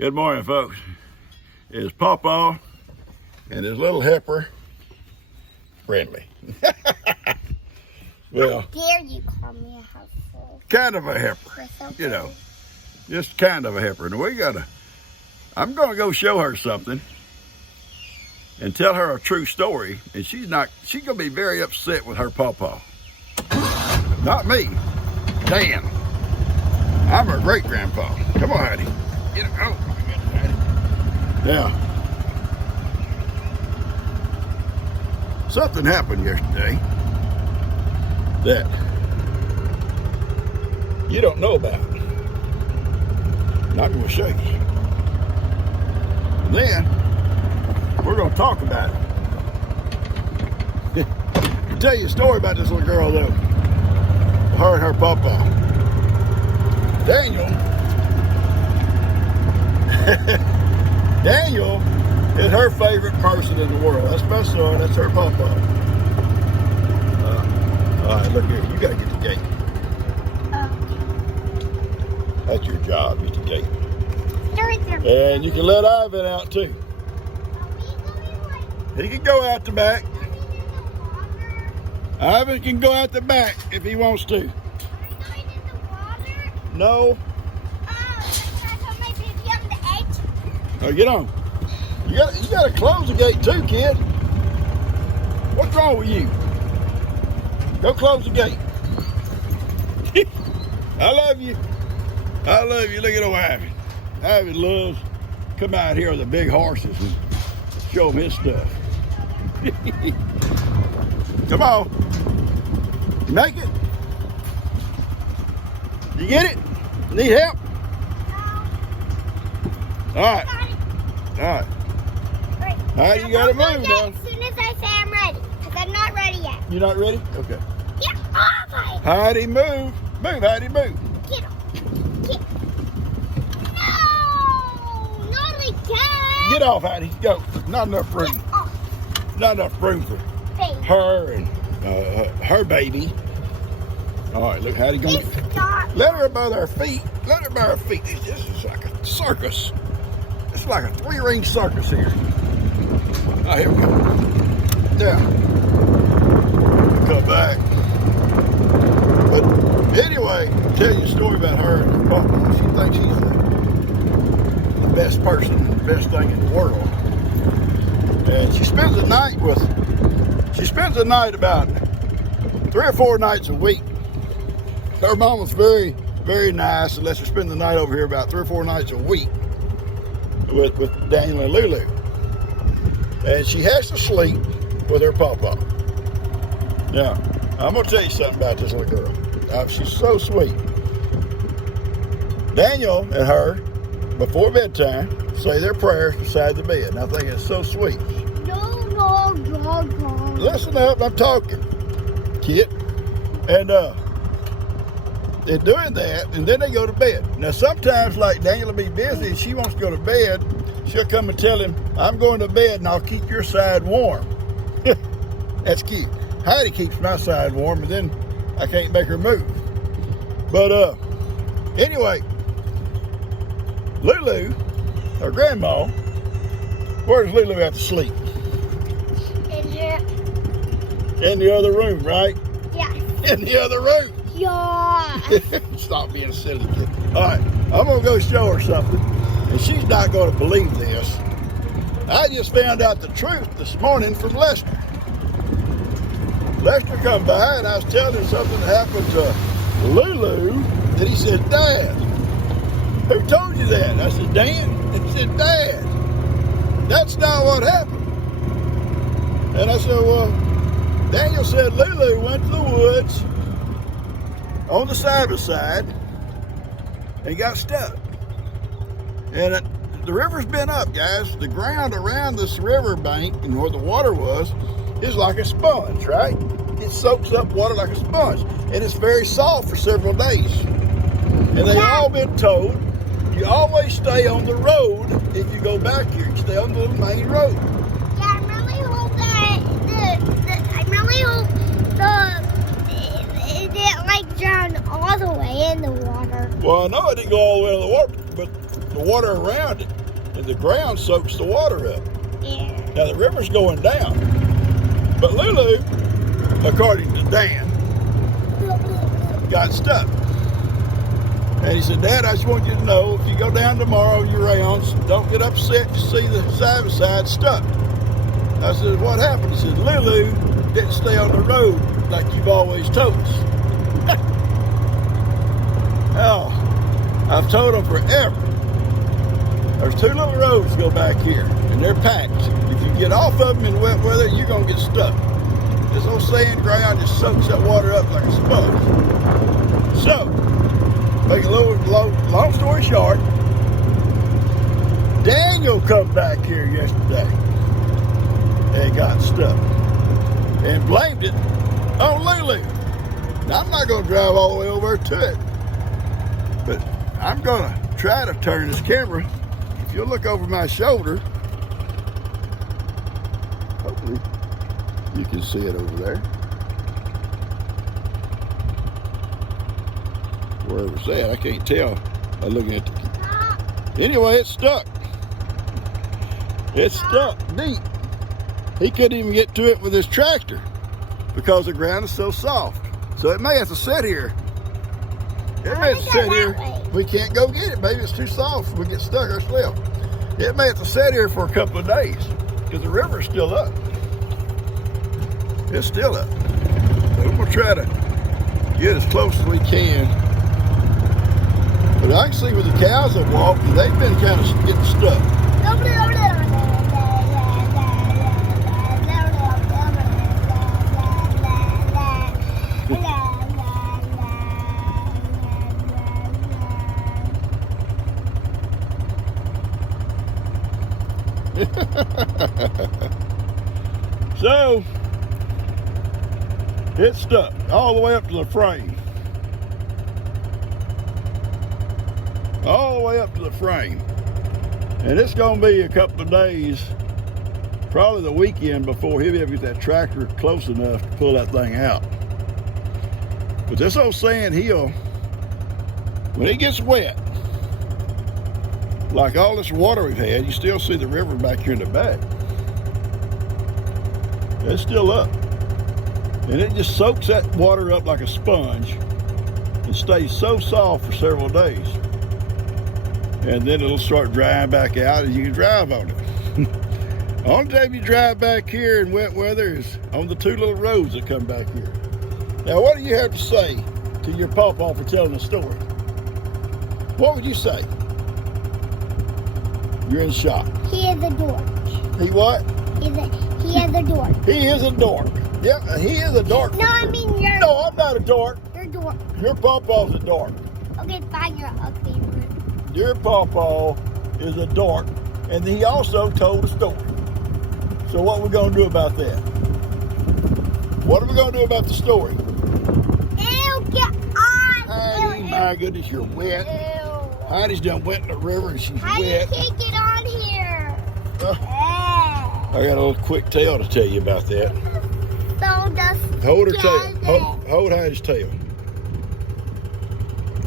Good morning, folks. It's Pawpaw and his little heifer, Friendly. Well, how dare you call me a heifer? kind of a heifer, you know, just kind of a heifer. And I'm gonna go show her something and tell her a true story. And she's gonna be very upset with her Pawpaw. Not me, Dan. I'm her great grandpa. Come on, Hattie. Get it. Oh, my goodness, Hattie. Now, something happened yesterday that you don't know about. And I'm going to show you. And then we're going to talk about it. I'll tell you a story about this little girl, though. Her and her papa. Daniel is her favorite person in the world. That's my son. That's her papa. All right, look here. You got to get the gate. That's your job, get the gate. And you can let Ivan out too. He can go out the back. Ivan can go out the back if he wants to. No. Oh, get on. You gotta close the gate too, kid. What's wrong with you? Go close the gate. I love you. I love you. Look at old Ivan. Ivan loves to come out here with the big horses and show him his stuff. Come on. You make it? You get it? Need help? No. All right. All right. All right, you gotta move now. As soon as I say I'm ready, because I'm not ready yet. You're not ready? Okay. Get off it! Heidi, move. Move, Heidi, move. Get off. No! Not again! Get off, Heidi. Go. Not enough room. Get off. Not enough room for Baby. her and her baby. All right, look, Heidi, go. Stop. Let her above her feet. Let her above her feet. This is like a circus. It's like a three-ring circus here. Oh, here we go. Now, come back. But anyway, I'll tell you a story about her and her papa. She thinks she's the best person, the best thing in the world. And she spends the night about 3 or 4 nights a week. Her mom was very, very nice and lets her spend the night over here about 3 or 4 nights a week with Daniel and Lulu. And she has to sleep with her papa. Now, I'm going to tell you something about this little girl. She's so sweet. Daniel and her, before bedtime, say their prayers beside the bed. And I think it's so sweet. No. Listen up, I'm talking, kid. And they're doing that, and then they go to bed. Now, sometimes, like, Daniel will be busy and she wants to go to bed. She'll come and tell him, I'm going to bed and I'll keep your side warm. That's cute. Heidi keeps my side warm, and then I can't make her move. But anyway, Lulu, her grandma, where does Lulu have to sleep? In the other room, right? Yeah. In the other room. Yeah. Stop being a silly kid. All right, I'm going to go show her something, and she's not going to believe this. I just found out the truth this morning from Lester. Lester come by, and I was telling him something that happened to Lulu, and he said, Dad, who told you that? I said, Dan. And he said, Dad, that's not what happened. And I said, well, Daniel said Lulu went to the woods on the Sabbath side and got stuck. And the river's been up, guys. The ground around this river bank and where the water was is like a sponge, right? It soaks up water like a sponge. And it's very soft for several days. And they've all been told, you always stay on the road if you go back here. You stay on the main road. Yeah, I really hope it didn't like drown all the way in the water. Well, I know it didn't go all the way in the water, but the water around it, and the ground soaks the water up. Yeah. Now the river's going down, but Lulu, according to Dan, got stuck. And he said, Dad, I just want you to know, if you go down tomorrow, your rounds, don't get upset to see the side stuck. I said, what happened? He said, Lulu didn't stay on the road like you've always told us. Oh, I've told them forever. There's two little roads go back here, and they're packed. If you get off of them in wet weather, you're going to get stuck. This old sand ground just soaks that water up like a sponge. So, make a long story short, Daniel come back here yesterday and got stuck and blamed it on Lulu. Now, I'm not going to drive all the way over to it, but I'm going to try to turn this camera. If you'll look over my shoulder, hopefully you can see it over there. Where it was at, I can't tell by looking at the... Anyway, it's stuck. It's stuck deep. He couldn't even get to it with his tractor because the ground is so soft. So it may have to sit here. It may have to sit here. We can't go get it, baby. It's too soft. We get stuck ourselves. It may have to sit here for a couple of days because the river's still up. It's still up. So we're gonna try to get as close as we can. But I can see where the cows have walked, and they've been kind of getting stuck. So, it's stuck all the way up to the frame. All the way up to the frame. And it's going to be a couple of days, probably the weekend, before he'll be able to get that tractor close enough to pull that thing out. But this old sand hill, when it gets wet, like all this water we've had, you still see the river back here in the back. It's still up. And it just soaks that water up like a sponge and stays so soft for several days. And then it'll start drying back out and you can drive on it. Only time you drive back here in wet weather is on the two little roads that come back here. Now, what do you have to say to your pawpaw for telling the story? What would you say? You're in shock. He is a dork. He what? He is a dork. He is a dork. Yeah, he is a dork. No, I mean you're... No, I'm not a dork. You're a dork. Your pawpaw's a dork. Okay, fine, you're ugly. Your pawpaw is a dork, and he also told a story. So what are we going to do about that? What are we going to do about the story? Ew, get on! Heidi, my goodness, you're wet. Ew. Heidi's done wet in the river, and she's How wet. you can't get on here? I got a little quick tale to tell you about that. So does... Hold her tail. Hold Heidi's tail.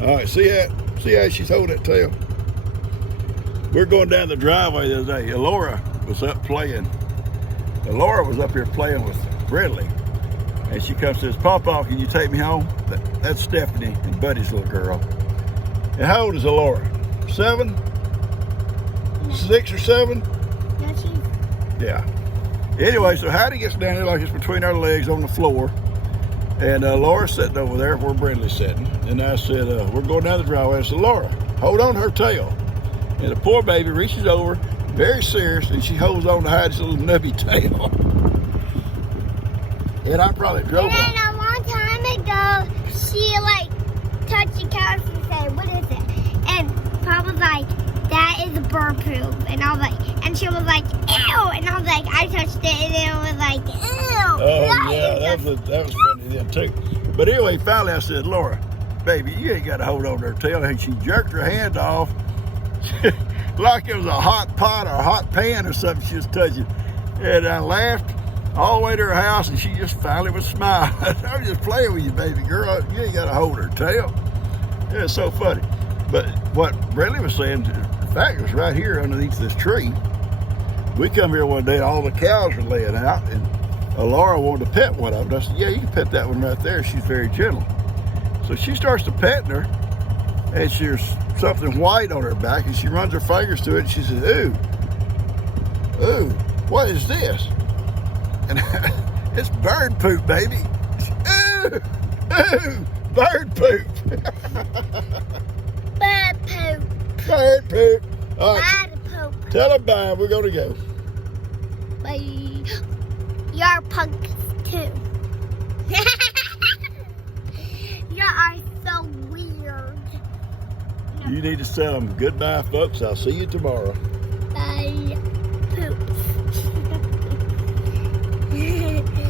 All right, see how she's holding that tail? We're going down the driveway the other day. Elora was up playing. Elora was up here playing with Bradley. And she comes and says, Pawpaw, can you take me home? That's Stephanie and Buddy's little girl. And how old is Elora? 7? No. 6 or 7? No, she's... Yeah. Anyway, so Heidi gets down here like it's between our legs on the floor. And Laura's sitting over there where Bradley's sitting. And I said, we're going down the driveway. I said, Laura, hold on to her tail. And the poor baby reaches over, very serious, and she holds on to Heidi's little nubby tail. And I probably drove her. And then a long time ago, she like touched the couch and said, what is it? And Papa was like, that is a bird poop. And I was like, and she was like, ew. And I was like, I touched it, and it was like, ew. Oh, yeah, that was funny then, too. But anyway, finally I said, Laura, baby, you ain't got to hold on to her tail. And she jerked her hand off like it was a hot pot or a hot pan or something she was touching. And I laughed all the way to her house, and she just finally was smiling. I was just playing with you, baby girl. You ain't got to hold her tail. Yeah, it's so funny. But what Bradley was saying, the fact was right here underneath this tree. We come here one day, all the cows were laying out, and Laura wanted to pet one of them. I said, yeah, you can pet that one right there. She's very gentle. So she starts to petting her, and there's something white on her back, and she runs her fingers through it, and she says, ooh, ooh, what is this? And it's bird poop, baby. Ooh, ooh, bird poop. Bird poop. Bird poop. All right, Bird poop. tell them bye. We're going to go. Bye. You're punk too. You are so weird. You need to tell them goodbye, folks. I'll see you tomorrow. Bye. Poop.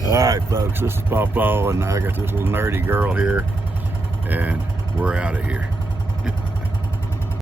All right, folks. This is Pawpaw, and I got this little nerdy girl here, and we're out of here.